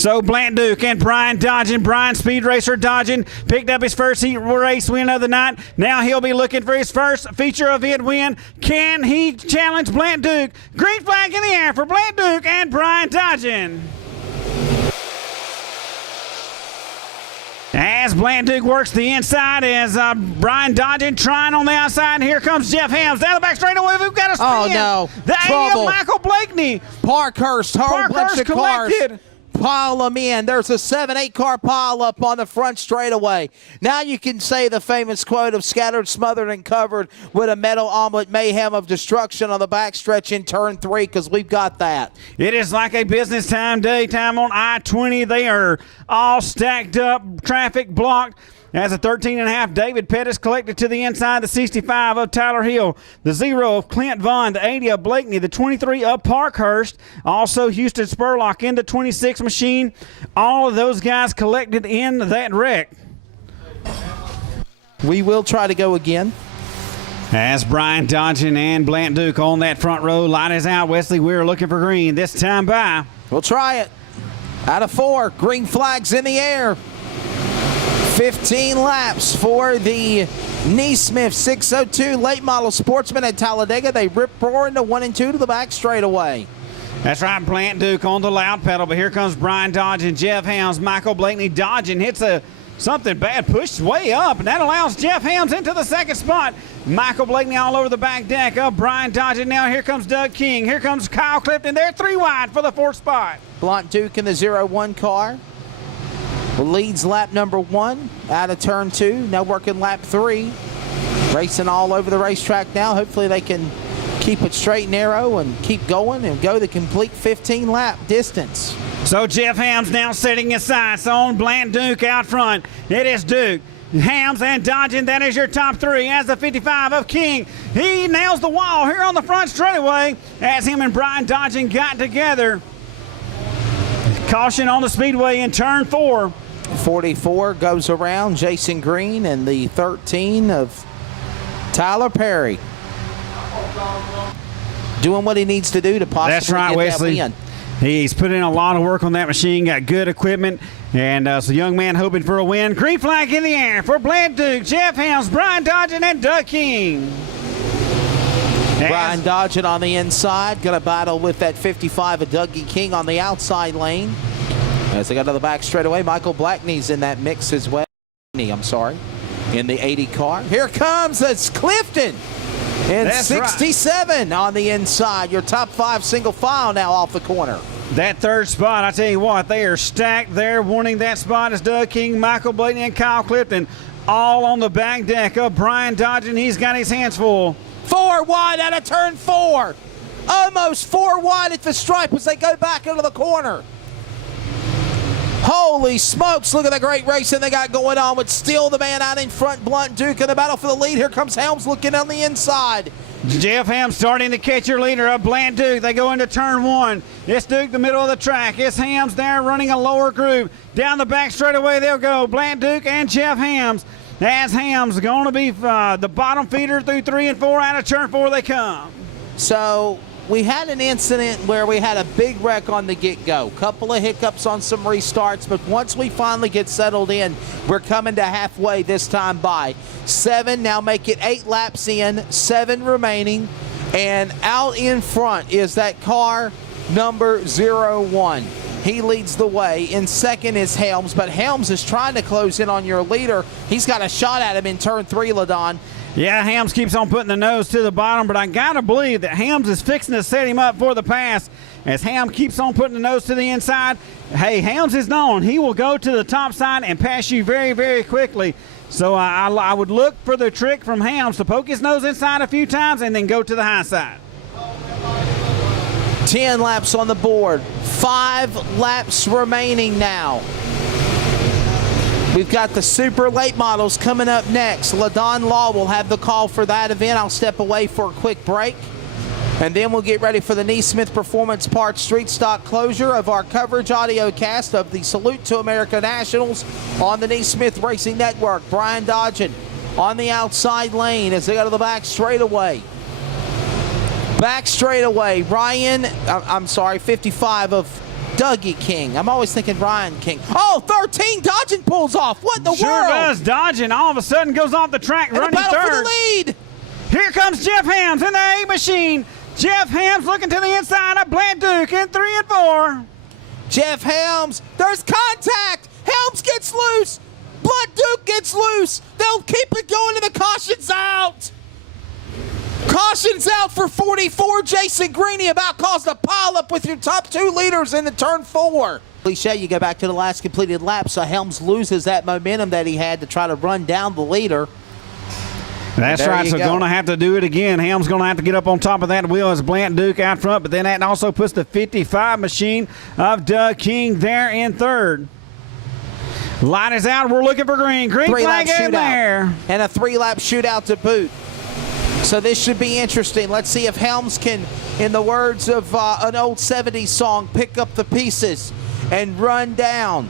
So Blant Duke and Brian dodging. Brian, speed racer, dodging. Picked up his first heat race win of the night. Now he'll be looking for his first feature event win. Can he challenge Blant Duke? Green flag in the air for Blant Duke and Brian dodging. As Blant Duke works the inside, as Brian dodging, trying on the outside, and here comes Jeff Hams down the back straightaway. We've got a spin. Oh no! The Trouble. Michael Blakeney. Parkhurst, whole bunch of cars. Collected. Pile them in. There's a 7-8 car pile up on the front straightaway. Now you can say the famous quote of scattered, smothered, and covered with a metal omelet mayhem of destruction on the backstretch in turn 3, because we've got that. It is like a business time, daytime on I-20. They are all stacked up, traffic blocked. As a 13.5, David Pettis collected to the inside, the 65 of Tyler Hill, the 0 of Clint Vaughn, the 80 of Blakeney, the 23 of Parkhurst, also Houston Spurlock in the 26 machine. All of those guys collected in that wreck. We will try to go again. As Brian dodging and Blant Duke on that front row. Light is out. Wesley Weir looking for green. This time by. We'll try it. Out of 4, green flags in the air. 15 laps for the NeSmith 602 late model sportsman at Talladega. They rip roaring to 1 and 2 to the back straightaway. That's right, Blant Duke on the loud pedal, but here comes Brian dodging, Jeff Hams, Michael Blakeney dodging, hits something bad, pushed way up, and that allows Jeff Hams into the second spot. Michael Blakeney all over the back deck of Brian dodging. Now here comes Doug King, here comes Kyle Clifton. They're 3 wide for the 4th spot. Blant Duke in the 0-1 car. Leads lap number 1 out of turn 2. Now working lap 3. Racing all over the racetrack now. Hopefully they can keep it straight and narrow and keep going and go the complete 15-lap distance. So Jeff Hams now setting his sights on Blant Duke out front. It is Duke, Hams, and dodging. That is your top 3 as the 55 of King. He nails the wall here on the front straightaway as him and Brian dodging got together. Caution on the speedway in turn 4. 44 goes around Jason Green and the 13 of Tyler Perry. Doing what he needs to do to possibly That's right, get Wesley. that win. He's put in a lot of work on that machine, got good equipment, and so young man hoping for a win. Green flag in the air for Blant Duke, Jeff Hams, Brian dodging, and Doug King. Brian dodging on the inside, going to battle with that 55 of Dougie King on the outside lane. As they go to the back straightaway, Michael Blakeney's in that mix as well. I'm sorry, in the 80 car. Here comes Clifton in 67 on the inside. Your top 5 single file now off the corner. That 3rd spot, I tell you what, they are stacked there. Wanting that spot is Doug King, Michael Blakeney, and Kyle Clifton, all on the back deck of Brian dodging. He's got his hands full. 4 wide out of turn 4. Almost 4 wide at the stripe as they go back into the corner. Holy smokes, look at the great racing they got going on with still the man out in front, Blant Duke in the battle for the lead. Here comes Helms looking on the inside. Jeff Hams starting to catch your leader of Blant Duke. They go into turn 1. It's Duke the middle of the track. It's Hams there running a lower group. Down the back straightaway they'll go. Blant Duke and Jeff Hams. As Hams going to be the bottom feeder through 3 and 4. Out of turn 4 they come. So we had an incident where we had a big wreck on the get-go. Couple of hiccups on some restarts, but once we finally get settled in, we're coming to halfway this time by. 7, now make it 8 laps in, 7 remaining, and out in front is that car number 01. He leads the way. In second is Helms, but Helms is trying to close in on your leader. He's got a shot at him in turn 3, LaDon. Yeah, Hams keeps on putting the nose to the bottom, but I got to believe that Hams is fixing to set him up for the pass as Hams keeps on putting the nose to the inside. Hey, Hams is known. He will go to the top side and pass you very, very quickly. So I would look for the trick from Hams to poke his nose inside a few times and then go to the high side. 10 laps on the board. 5 laps remaining now. We've got the super late models coming up next. LaDon Law will have the call for that event. I'll step away for a quick break. And then we'll get ready for the NeSmith Performance Parts Street Stock closure of our coverage audio cast of the Salute to America Nationals on the NeSmith Racing Network. Brian dodging on the outside lane as they go to the back straightaway. Back straightaway, 55 of Dougie King. I'm always thinking Ryan King. Oh, 13 dodging pulls off. What in the Sure world? does. Dodging all of a sudden goes off the track, And running the battle third. for the lead. Here comes Jeff Hams in the A machine. Jeff Hams looking to the inside of Blant Duke in 3 and 4. Jeff Helms, there's contact. Helms gets loose. Blunt Duke gets loose. They'll keep it going to the caution's out. Caution's out for 44. Jason Greeny about caused a pileup with your top 2 leaders in the turn 4. Cliche, you go back to the last completed lap, so Helms loses that momentum that he had to try to run down the leader. That's right, so going to have to do it again. Helms going to have to get up on top of that wheel as Blant Duke out front, but then that also puts the 55 machine of Doug King there in third. Light is out. We're looking for green. Green flag in there. And a 3-lap shootout to boot. So this should be interesting. Let's see if Helms can, in the words of an old 70s song, pick up the pieces and run down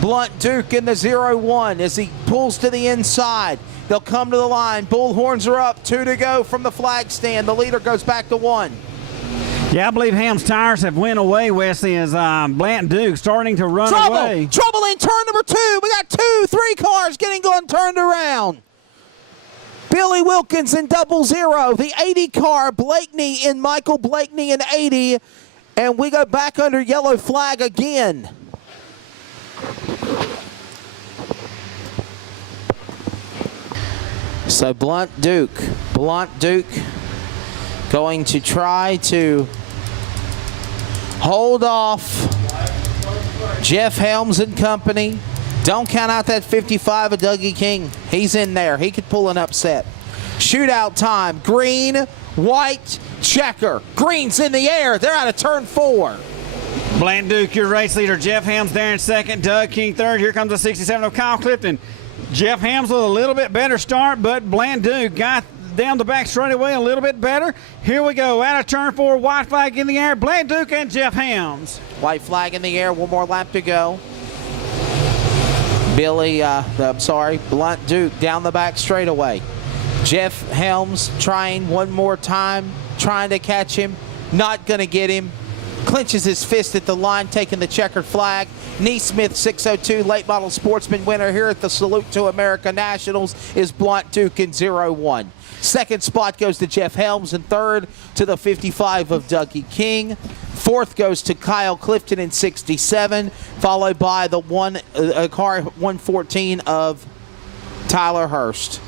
Blunt Duke in the 0-1 as he pulls to the inside. They'll come to the line. Bullhorns are up. 2 to go from the flag stand. The leader goes back to 1. Yeah, I believe Ham's tires have went away, Wesley, as Blant Duke starting to run away. Trouble in turn number 2. We got 2, 3 cars getting turned around. Billy Wilkins in 00. The 80 car, Blakeney in Michael Blakeney in 80. And we go back under yellow flag again. So Blunt Duke going to try to hold off Jeff Helms and company. Don't count out that 55 of Dougie King. He's in there. He could pull an upset. Shootout time. Green, white, checker. Green's in the air. They're out of turn 4. Blant Duke, your race leader. Jeff Hams there in second. Doug King third. Here comes the 67 of Kyle Clifton. Jeff Hams with a little bit better start, but Blant Duke got down the back straightaway a little bit better. Here we go. Out of turn 4. White flag in the air. Blant Duke and Jeff Hams. White flag in the air. 1 more lap to go. Blunt Duke down the back straightaway. Jeff Helms trying one more time, trying to catch him. Not going to get him. Clenches his fist at the line, taking the checkered flag. NeSmith 602 late model sportsman winner here at the Salute to America Nationals is Blunt Duke in 0-1. Second spot goes to Jeff Helms, and third to the 55 of Dougie King. Fourth goes to Kyle Clifton in 67, followed by the car 114 of Tyler Hurst.